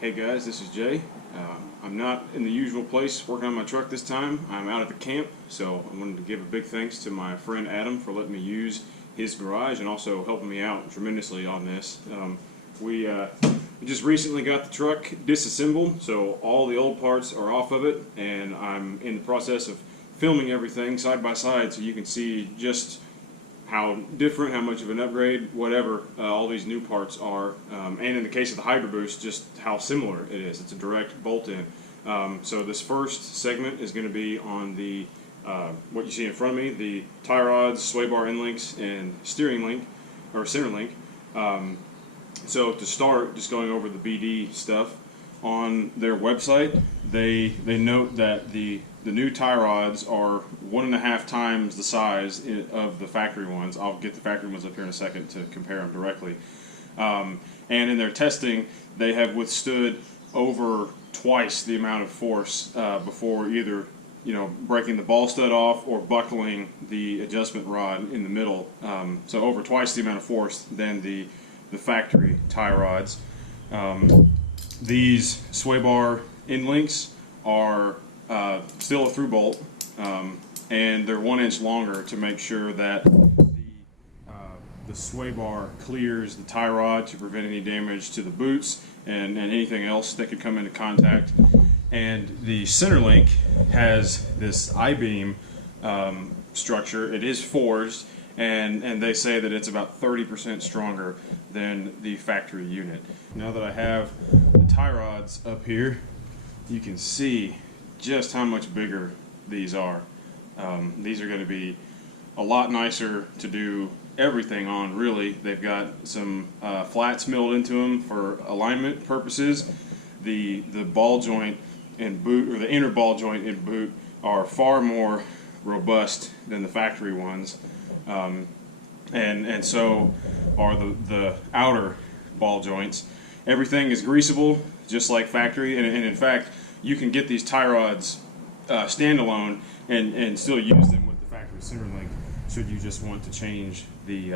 Hey guys, this is Jay. I'm not in the usual place working on my truck this time. I'm out at the camp, so I wanted to give a big thanks to my friend Adam for letting me use his garage and also helping me out tremendously on this. We just recently got the truck disassembled, so all the old parts are off of it, and I'm in the process of filming everything side by side so you can see just how different, how much of an upgrade, whatever, all these new parts are. And in the case of the Hydro Boost, just how similar it is. It's a direct bolt-in. So this first segment is going to be on the what you see in front of me, the tie rods, sway bar end links, and steering link, or center link. So to start, just going over the BD stuff, on their website, they note that the new tie rods are 1.5 times the size of the factory ones. I'll get the factory ones up here in a second to compare them directly. And in their testing, they have withstood over twice the amount of force before either breaking the ball stud off or buckling the adjustment rod in the middle. So over twice the amount of force than the factory tie rods. These sway bar end links are still a through bolt, and they're 1 inch longer to make sure that the sway bar clears the tie rod to prevent any damage to the boots and anything else that could come into contact. And the center link has this I-beam structure. It is forged, and they say that it's about 30% stronger than the factory unit. Now that I have the tie rods up here, you can see just how much bigger these are. These are going to be a lot nicer to do everything on, really. They've got some flats milled into them for alignment purposes. The ball joint and boot, or the inner ball joint and boot, are far more robust than the factory ones, and so are the outer ball joints. Everything is greasable, just like factory, and in fact, you can get these tie rods standalone and still use them with the factory center link should you just want to change the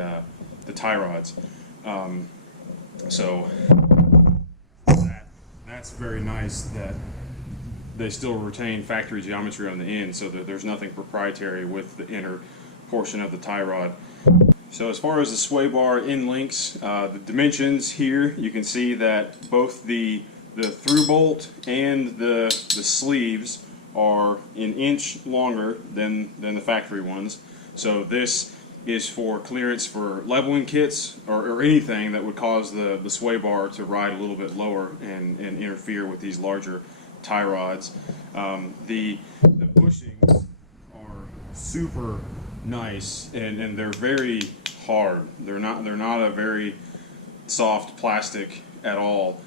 tie rods. So that's very nice that they still retain factory geometry on the end, so that there's nothing proprietary with the inner portion of the tie rod. So as far as the sway bar end links, the dimensions here, you can see that both the through bolt and the sleeves are 1 inch longer than the factory ones. So this is for clearance for leveling kits or anything that would cause the sway bar to ride a little bit lower and interfere with these larger tie rods. The bushings are super nice, and they're very hard. They're not a very soft plastic at all.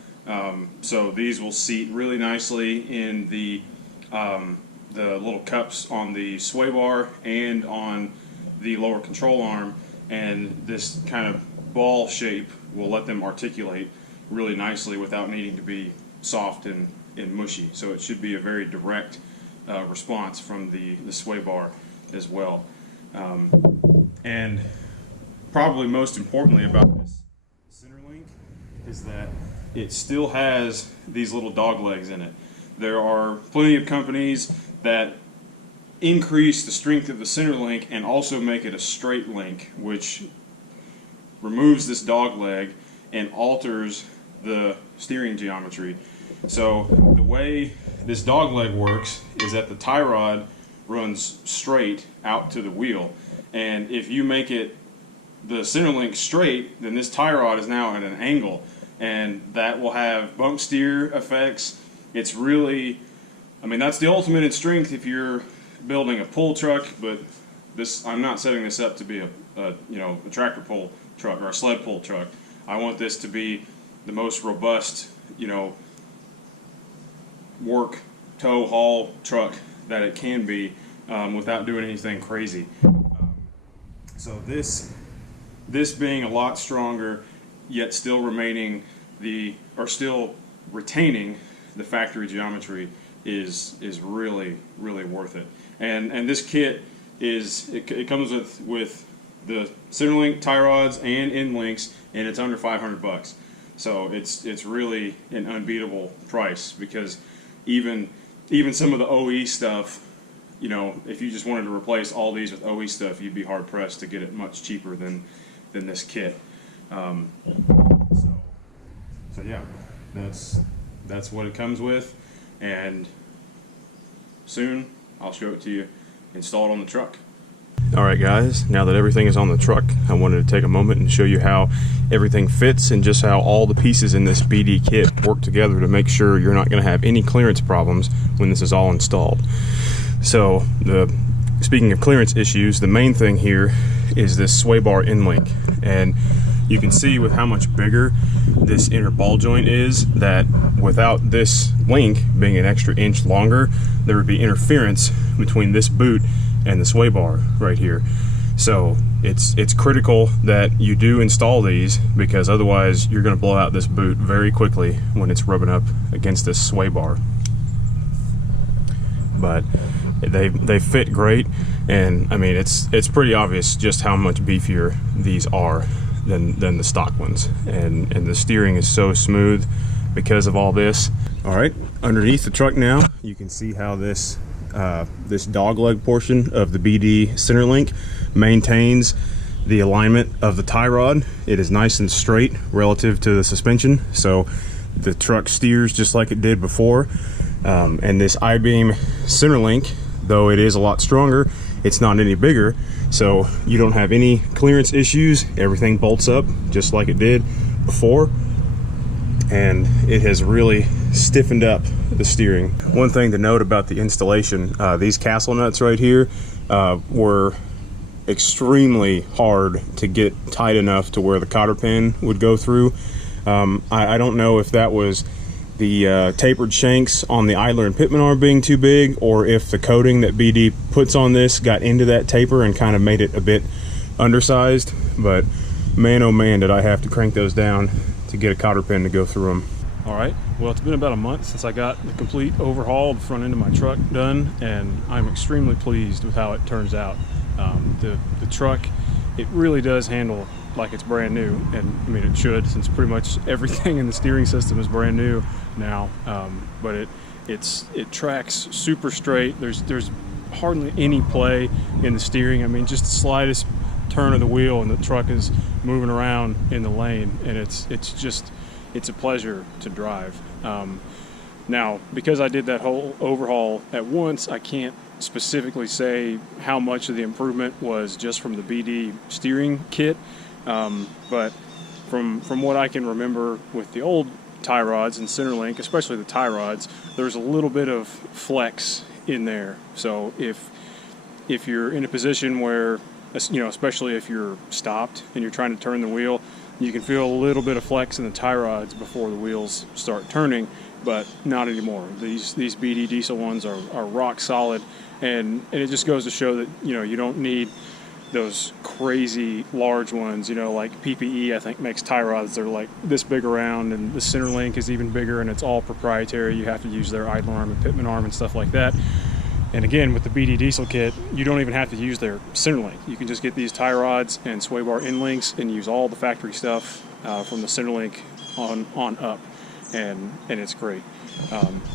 So these will seat really nicely in the little cups on the sway bar and on the lower control arm, and this kind of ball shape will let them articulate really nicely without needing to be soft and mushy. So it should be a very direct response from the sway bar as well. And probably most importantly about this center link is that it still has these little dog legs in it. There are plenty of companies that increase the strength of the center link and also make it a straight link, which removes this dog leg and alters the steering geometry. So the way this dog leg works is that the tie rod runs straight out to the wheel, and if you make it the center link straight, then this tie rod is now at an angle, and that will have bump steer effects. It's really, I mean, that's the ultimate in strength if you're building a pull truck, but I'm not setting this up to be a tractor pull truck or a sled pull truck. I want this to be the most robust, work, tow, haul truck that it can be without doing anything crazy. So this being a lot stronger, yet still still retaining the factory geometry is really, really worth it. And this kit it comes with the center link tie rods and end links, and it's under $500. So it's really an unbeatable price, because even some of the OE stuff, you know, if you just wanted to replace all these with OE stuff, you'd be hard pressed to get it much cheaper than this kit. So yeah, that's what it comes with, and soon I'll show it to you installed on the truck. Alright guys, now that everything is on the truck, I wanted to take a moment and show you how everything fits and just how all the pieces in this BD kit work together to make sure you're not going to have any clearance problems when this is all installed. So, speaking of clearance issues, the main thing here is this sway bar end link, and you can see with how much bigger this inner ball joint is that without this link being an extra inch longer, there would be interference between this boot and the sway bar right here. So it's critical that you do install these, because otherwise you're going to blow out this boot very quickly when it's rubbing up against this sway bar. But they fit great, and I mean it's pretty obvious just how much beefier these are than the stock ones, and the steering is so smooth because of all this. All right, underneath the truck now, you can see how this dog leg portion of the BD center link maintains the alignment of the tie rod. It is nice and straight relative to the suspension, so the truck steers just like it did before. And this I-beam center link, though it is a lot stronger, it's not any bigger, so you don't have any clearance issues. Everything bolts up just like it did before, and it has really stiffened up the steering. One thing to note about the installation, these castle nuts right here were extremely hard to get tight enough to where the cotter pin would go through. I don't know if that was the tapered shanks on the idler and pitman arm being too big, or if the coating that BD puts on this got into that taper and kind of made it a bit undersized. But man, oh man, did I have to crank those down to get a cotter pin to go through them. All right, well, it's been about a month since I got the complete overhaul of the front end of my truck done, and I'm extremely pleased with how it turns out. The truck, it really does handle like it's brand new, and I mean it should, since pretty much everything in the steering system is brand new now. But it tracks super straight. There's hardly any play in the steering. I mean, just the slightest turn of the wheel and the truck is moving around in the lane, and it's a pleasure to drive. Now, because I did that whole overhaul at once, I can't specifically say how much of the improvement was just from the BD steering kit, but from what I can remember with the old tie rods and Centerlink, especially the tie rods, there's a little bit of flex in there. So if you're in a position where, you know, especially if you're stopped and you're trying to turn the wheel, you can feel a little bit of flex in the tie rods before the wheels start turning, but not anymore. These BD diesel ones are rock solid, and it just goes to show that, you know, you don't need those crazy large ones, you know, like PPE I think makes tie rods that are like this big around, and the Centerlink is even bigger, and it's all proprietary. You have to use their idler arm and pitman arm and stuff like that. And again, with the BD diesel kit, you don't even have to use their Centerlink. You can just get these tie rods and sway bar end links and use all the factory stuff from the Centerlink on up, and it's great.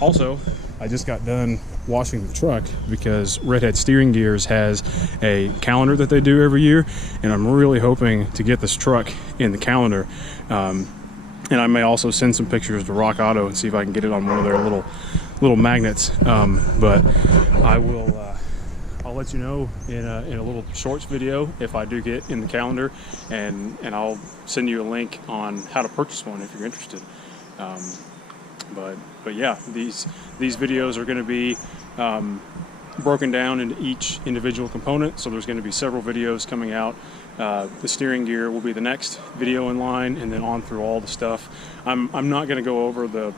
Also, I just got done washing the truck because Redhead Steering Gears has a calendar that they do every year, and I'm really hoping to get this truck in the calendar. And I may also send some pictures to Rock Auto and see if I can get it on one of their little magnets. But I will I'll let you know in a little shorts video if I do get in the calendar, and I'll send you a link on how to purchase one if you're interested. But yeah, these videos are going to be broken down into each individual component, so there's going to be several videos coming out. The steering gear will be the next video in line, and then on through all the stuff. I'm not going to go over the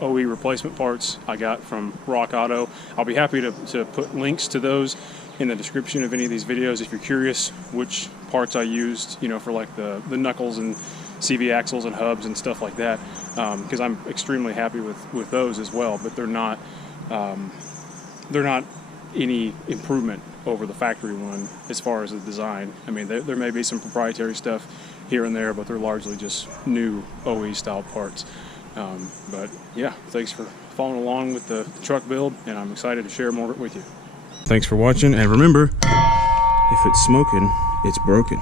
OE replacement parts I got from Rock Auto. I'll be happy to put links to those in the description of any of these videos if you're curious which parts I used, you know, for like the knuckles and CV axles and hubs and stuff like that, because I'm extremely happy with those as well. But they're not any improvement over the factory one as far as the design. I mean, there may be some proprietary stuff here and there, but they're largely just new OE style parts. But yeah, thanks for following along with the truck build, and I'm excited to share more with you. Thanks for watching, and remember, if it's smoking, it's broken.